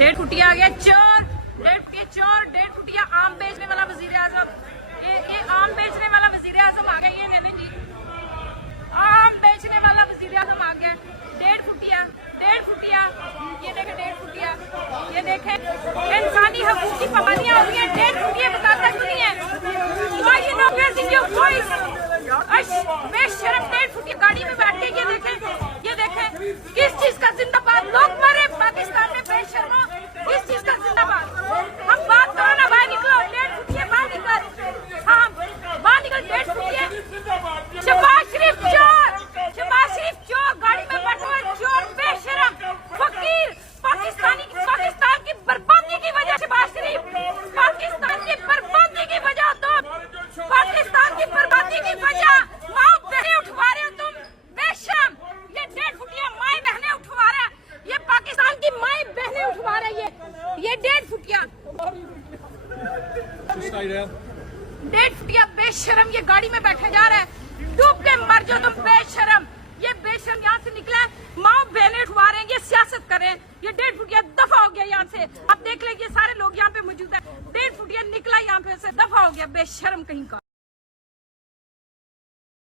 डेढ़ फुटिया आ गया चोर, डेढ़ फुटिया चोर, डेढ़ फुटिया आम बेचने वाला वजीर आजम। ये आम बेचने वाला वजीर आजम आ गया। ये देने जी, आम बेचने वाला वजीर आजम आ गया। डेढ़ फुटिया, ये देखे डेढ़ फुटिया, ये देखे इंसानी हकूक की पाबंदियां हो रही है। डेढ़ फुटिया बताता क्यों नहीं है? बेशरम डेढ़ फुटिया गाड़ी में बैठे। ये देखे किस चीज का जिंदाबाद? लोग मरे पाकिस्तान में बेशर्मो, किस चीज का जिंदाबाद? हम बात करो ना, बाहर निकलो। डेढ़ फुटिया बाहर निकल, हाँ बाहर निकल। डेढ़ फुटिया शहबाज शरीफ चोर गाड़ी में बैठा हुआ चोर, बेशरम फकीर। पाकिस्तान की बर्बादी की वजह, शहबाज शरीफ पाकिस्तान की बर्बादी की वजह, तुम पाकिस्तान की बर्बादी की वजह माँ बहने उठवा रहे हो तुम, बेशरम। ये डेढ़ फुटिया माए बहने उठवा रहा है, ये पाकिस्तान की माए बहने उठवा रही है। ये डेढ़ फुटिया बेशरम, ये गाड़ी में बैठा जा रहा है। डूब के मर जाओ तुम, बेशरम। ये बेशरम यहाँ से निकला है, माँ बहने उठवा रहे हैं, ये सियासत कर रहे हैं। ये डेढ़ फुटिया दफा हो गया यहाँ से। अब देख लीजिए सारे लोग यहाँ पे मौजूद है। डेढ़ फुटिया निकला यहाँ पे से, दफा हो गया, बेशरम कहीं का।